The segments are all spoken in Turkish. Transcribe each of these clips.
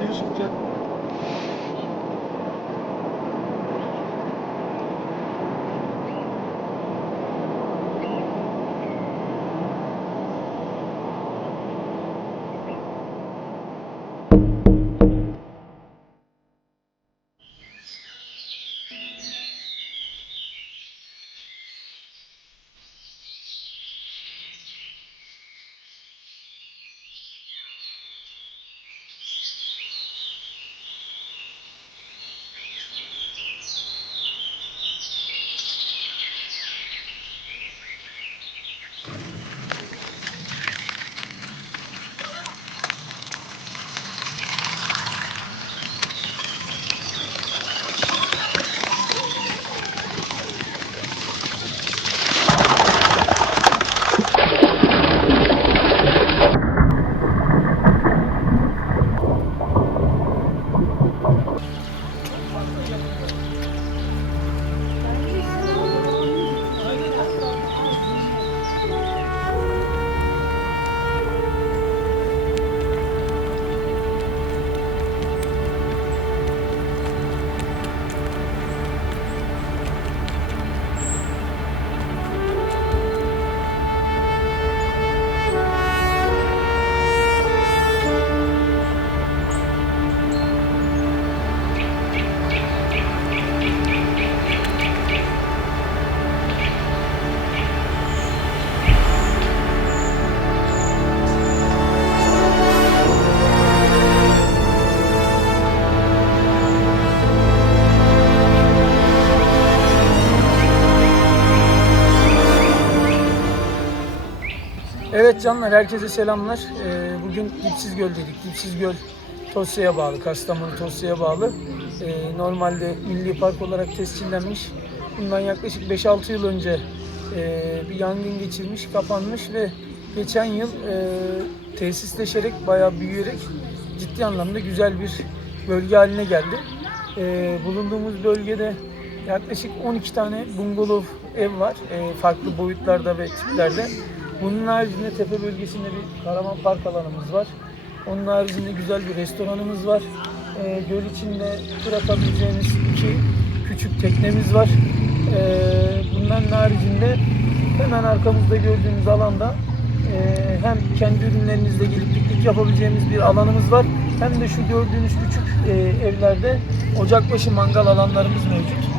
Gel. Evet canlar, herkese selamlar. Bugün Dipsizgöl'dedik. Dipsizgöl Tosya'ya bağlı, Kastamonu Tosya'ya bağlı. Normalde milli park olarak tescillenmiş. Bundan yaklaşık 5-6 yıl önce bir yangın geçirmiş, kapanmış ve geçen yıl tesisleşerek, bayağı büyüyerek ciddi anlamda güzel bir bölge haline geldi. Bulunduğumuz bölgede yaklaşık 12 tane bungalov ev var, farklı boyutlarda ve tiplerde. Bunun haricinde tepe bölgesinde bir karavan park alanımız var. Onun haricinde güzel bir restoranımız var. Göl içinde tur atabileceğimiz 2 küçük teknemiz var. Bunların haricinde hemen arkamızda gördüğünüz alanda hem kendi ürünlerinizle gelip piknik yapabileceğimiz bir alanımız var. Hem de şu gördüğünüz küçük evlerde ocakbaşı mangal alanlarımız mevcut.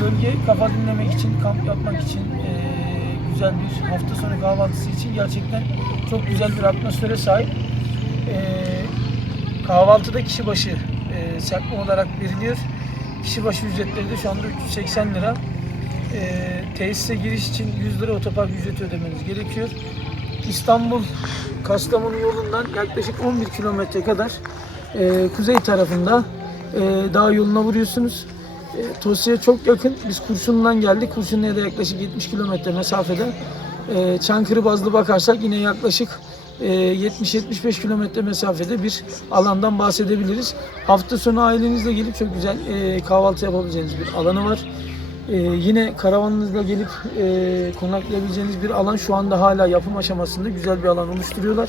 Bölge kafa dinlemek için, kamp yapmak için, güzel bir hafta sonu kahvaltısı için gerçekten çok güzel bir atmosfere sahip. Kahvaltıda kişi başı serpme olarak veriliyor. Kişi başı ücretleri de şu anda 380 lira. Tesise giriş için 100 lira otopark ücreti ödemeniz gerekiyor. İstanbul Kastamonu yolundan yaklaşık 11 kilometre kadar kuzey tarafında dağ yoluna vuruyorsunuz. Tosya'ya çok yakın. Biz Kurşun'dan geldik. Kurşun'a da yaklaşık 70 kilometre mesafede. Çankırı bazlı bakarsak yine yaklaşık 70-75 kilometre mesafede bir alandan bahsedebiliriz. Hafta sonu ailenizle gelip çok güzel kahvaltı yapabileceğiniz bir alanı var. Yine karavanınızla gelip konaklayabileceğiniz bir alan şu anda hala yapım aşamasında güzel bir alan oluşturuyorlar.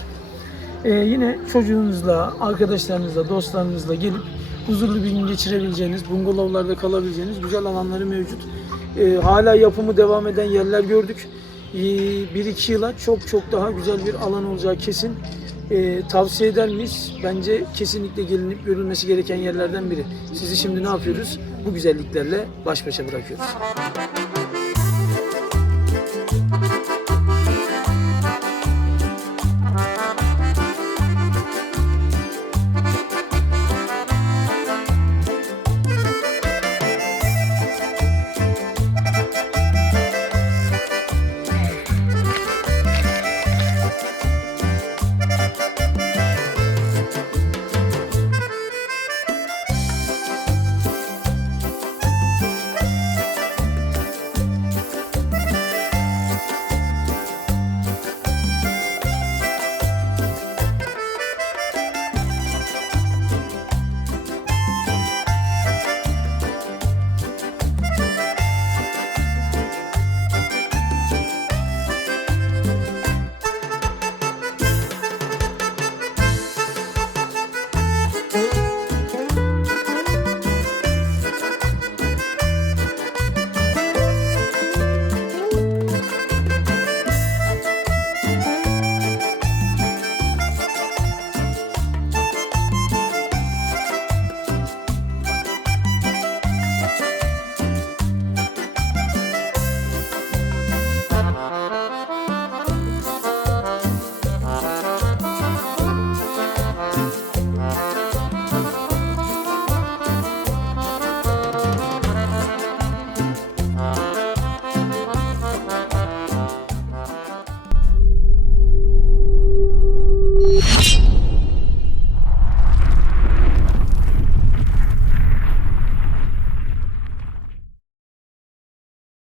Yine çocuğunuzla, arkadaşlarınızla, dostlarınızla gelip huzurlu bir gün geçirebileceğiniz, bungalovlarda kalabileceğiniz güzel alanları mevcut. Hala yapımı devam eden yerler gördük. 1-2 yıla çok daha güzel bir alan olacağı kesin. Tavsiye eder miyiz? Bence kesinlikle gelinip görülmesi gereken yerlerden biri. Sizi şimdi ne yapıyoruz? Bu güzelliklerle baş başa bırakıyoruz.